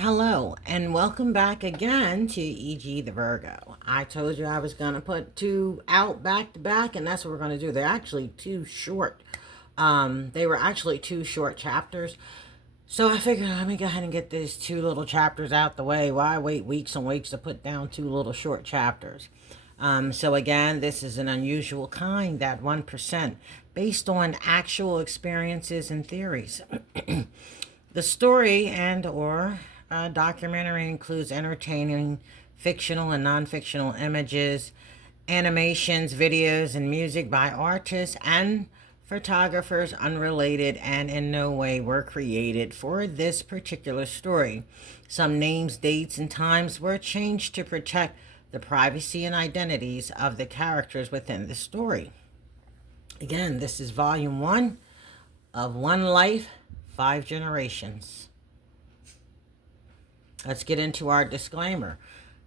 Hello, and welcome back again to E.G. the Virgo. I told you I was going to put two out back to back, and that's what we're going to do. They're actually too short. They were actually two short chapters. So I figured, let me go ahead and get these two little chapters out the way. Why wait weeks and weeks to put down two little short chapters? So again, this is an unusual kind, that 1%, based on actual experiences and theories. The story and or documentary includes entertaining fictional and non-fictional images, animations, videos, and music by artists and photographers unrelated and in no way were created for this particular story. Some names, dates, and times were changed to protect the privacy and identities of the characters within the story. Again, this is volume 1 of One Life, 5 Generations. Let's get into our disclaimer.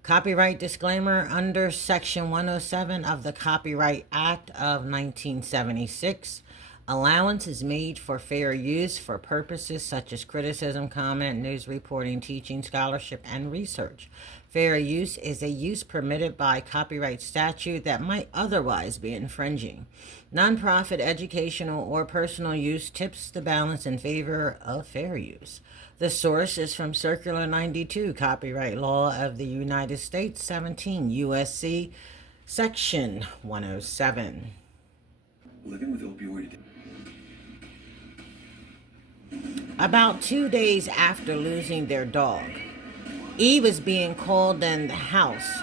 Copyright disclaimer under Section 107 of the Copyright Act of 1976. Allowance is made for fair use for purposes such as criticism, comment, news reporting, teaching, scholarship, and research. Fair use is a use permitted by copyright statute that might otherwise be infringing. Nonprofit, educational, or personal use tips the balance in favor of fair use. The source is from Circular 92, Copyright Law of the United States, 17 U.S.C. Section 107. Living with opioid. About 2 days after losing their dog, E was being called in the house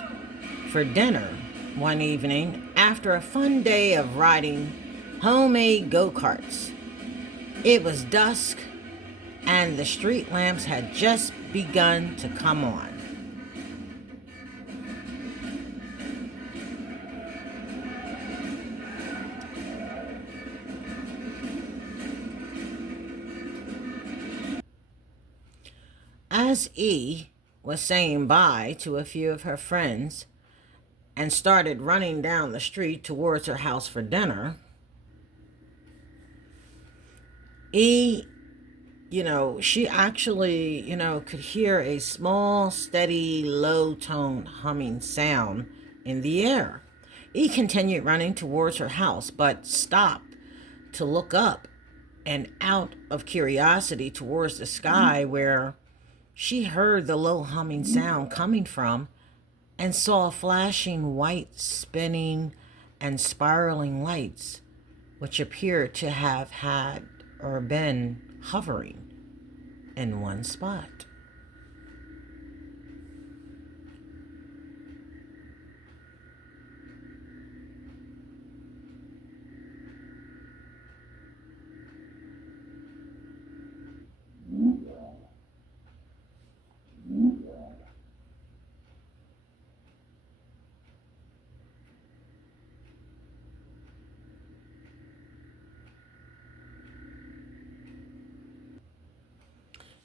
for dinner one evening after a fun day of riding homemade go-karts. It was dusk and the street lamps had just begun to come on. As E was saying bye to a few of her friends and started running down the street towards her house for dinner, E, she actually, could hear a small, steady, low-toned humming sound in the air. E continued running towards her house, but stopped to look up and out of curiosity towards the sky where she heard the low humming sound coming from and saw flashing white, spinning, and spiraling lights, which appeared to have had or been hovering in one spot.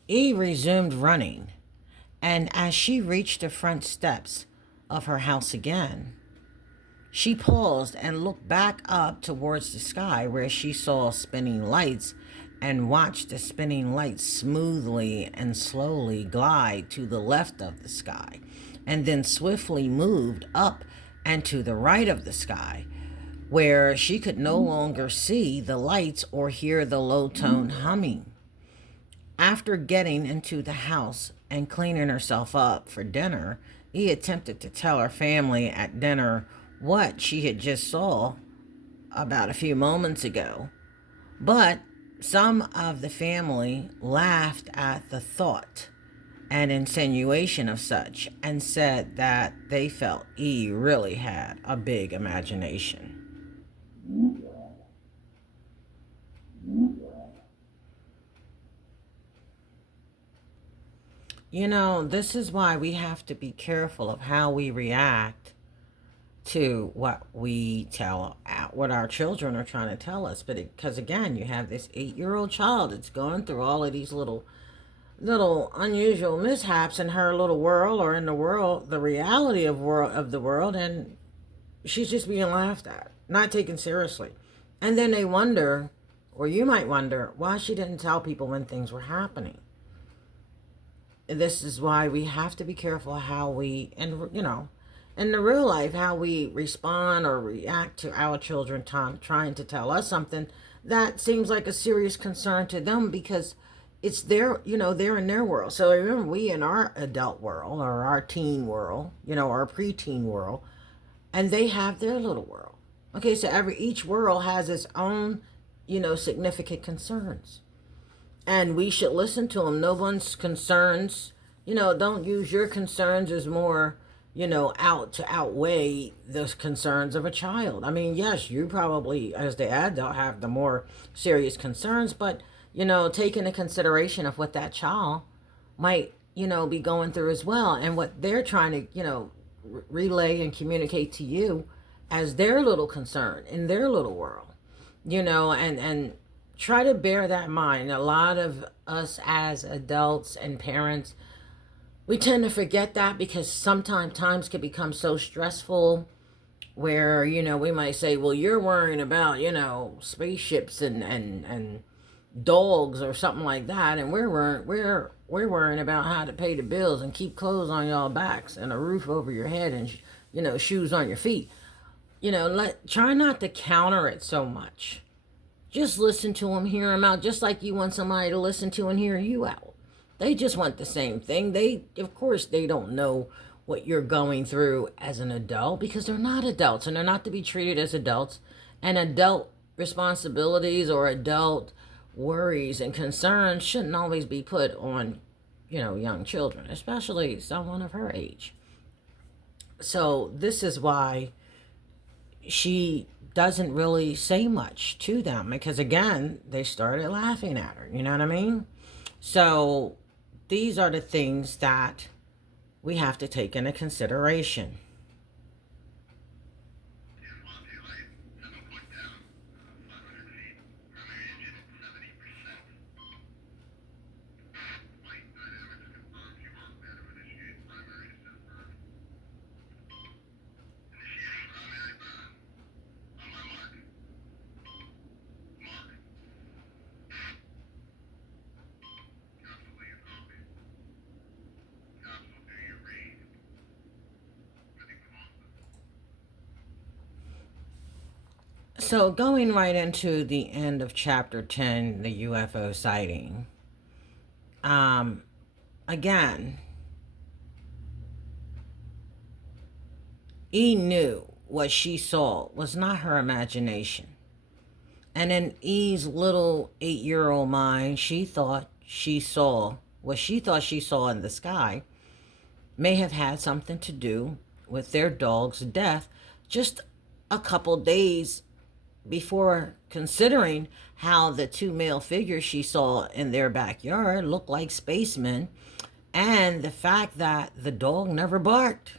E resumed running, and as she reached the front steps of her house again, she paused and looked back up towards the sky where she saw spinning lights and watched the spinning lights smoothly and slowly glide to the left of the sky and then swiftly moved up and to the right of the sky where she could no longer see the lights or hear the low-toned humming. After getting into the house and cleaning herself up for dinner, he attempted to tell her family at dinner what she had just saw about a few moments ago. But some of the family laughed at the thought and insinuation of such and said that they felt E really had a big imagination. This is why we have to be careful of how we react to what we tell what our children are trying to tell us. But because again, you have this 8-year-old child that's going through all of these little unusual mishaps in her little world or in the world, the reality of the world, and she's just being laughed at, not taken seriously. And then they wonder, or you might wonder, why she didn't tell people when things were happening. this is why we have to be careful how we, and in the real life, how we respond or react to our children trying to tell us something that seems like a serious concern to them, because it's their, they're in their world. So remember, we in our adult world or our teen world, our preteen world, and they have their little world. Okay, so each world has its own, significant concerns, and we should listen to them. No one's concerns, don't use your concerns as more, out to outweigh the concerns of a child. I mean, yes, you probably, as the adult, have the more serious concerns, but, take into consideration of what that child might, be going through as well, and what they're trying to, relay and communicate to you as their little concern in their little world, and try to bear that in mind. A lot of us as adults and parents, we tend to forget that, because sometimes times can become so stressful where, we might say, well, you're worrying about, spaceships and dogs or something like that, and we're worrying about how to pay the bills and keep clothes on y'all backs and a roof over your head and shoes on your feet. Try not to counter it so much. Just listen to them, hear them out, just like you want somebody to listen to and hear you out. They just want the same thing. Of course, they don't know what you're going through as an adult, because they're not adults and they're not to be treated as adults. And adult responsibilities or adult worries and concerns shouldn't always be put on, young children, especially someone of her age. So this is why she doesn't really say much to them, because again, they started laughing at her. You know what I mean? So these are the things that we have to take into consideration. So going right into the end of chapter 10, the UFO sighting. Um, Again, E knew what she saw was not her imagination. And in E's little 8-year-old mind, she thought she saw what she thought she saw in the sky may have had something to do with their dog's death just a couple days before, considering how the two male figures she saw in their backyard looked like spacemen, and the fact that the dog never barked.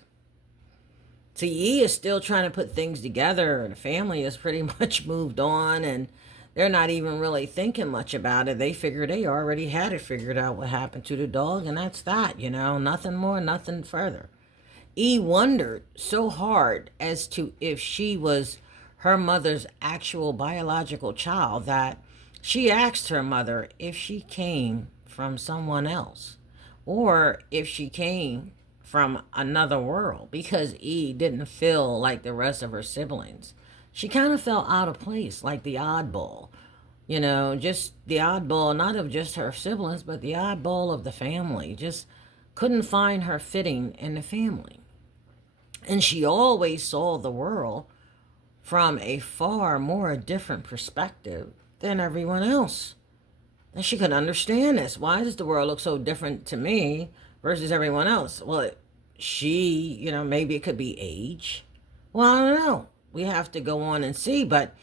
TE is still trying to put things together. The family has pretty much moved on, and they're not even really thinking much about it. They figure they already had it figured out what happened to the dog, and that's that, nothing more, nothing further. E wondered so hard as to if she was her mother's actual biological child that she asked her mother if she came from someone else or if she came from another world, because E didn't feel like the rest of her siblings. She kind of felt out of place, like the oddball. Just the oddball, not of just her siblings, but the oddball of the family. Just couldn't find her fitting in the family. And she always saw the world from a far more different perspective than everyone else. And she couldn't understand this. Why does the world look so different to me versus everyone else? Well, maybe it could be age. Well, I don't know. We have to go on and see. But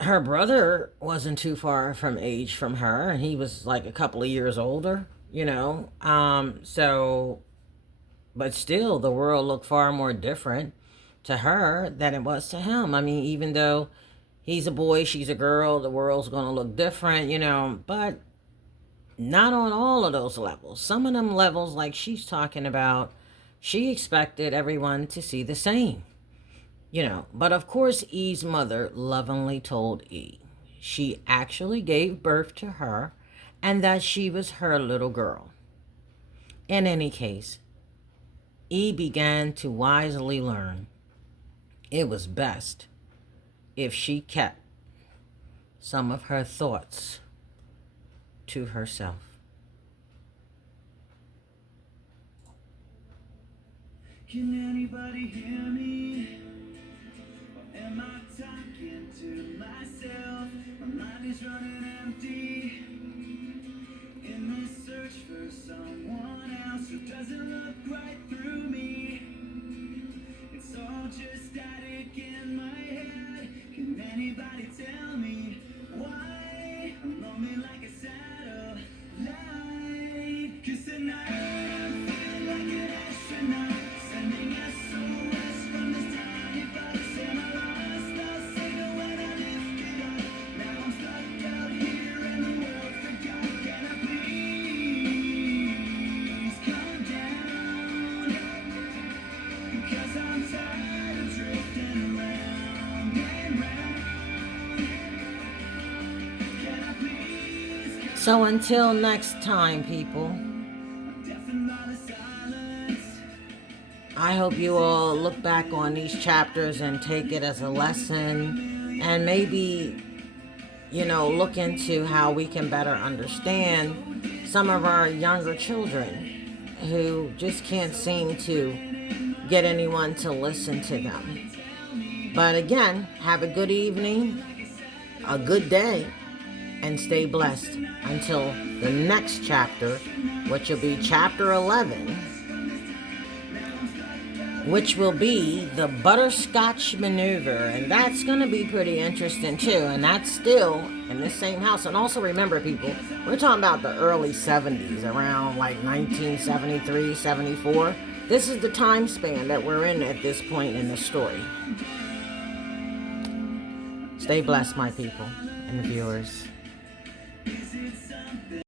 her brother wasn't too far from age from her, and he was like a couple of years older, So, but still, the world looked far more different to her than it was to him. I mean, even though he's a boy, she's a girl, the world's going to look different, but not on all of those levels. Some of them levels, like she's talking about, she expected everyone to see the same, But of course, E's mother lovingly told E she actually gave birth to her and that she was her little girl. In any case, E began to wisely learn it was best if she kept some of her thoughts to herself. Can anybody hear me? Or am I talking to myself? My mind is running empty in the search for someone else who doesn't look right through me. It's all just static in my head. Can anybody tell me why I'm lonely like a satellite? 'Cause tonight I'm feeling like an astronaut, sending SOS from this tiny box. Am I lost? I'll signal when I lift it up. Now I'm stuck out here and the world forgot. Can I please calm down? 'Cause I'm tired of drifting round and round. Can I please So until next time, people, deafen by the silence? I hope you all look back on these chapters and take it as a lesson and maybe, look into how we can better understand some of our younger children who just can't seem to get anyone to listen to them. But again, have a good evening, a good day, and stay blessed until the next chapter, which will be chapter 11, which will be the butterscotch maneuver. And that's going to be pretty interesting too. And that's still in the same house. And also remember, people, we're talking about the early 70s, around like 1973, 74. This is the time span that we're in at this point in the story. Stay blessed, my people and viewers.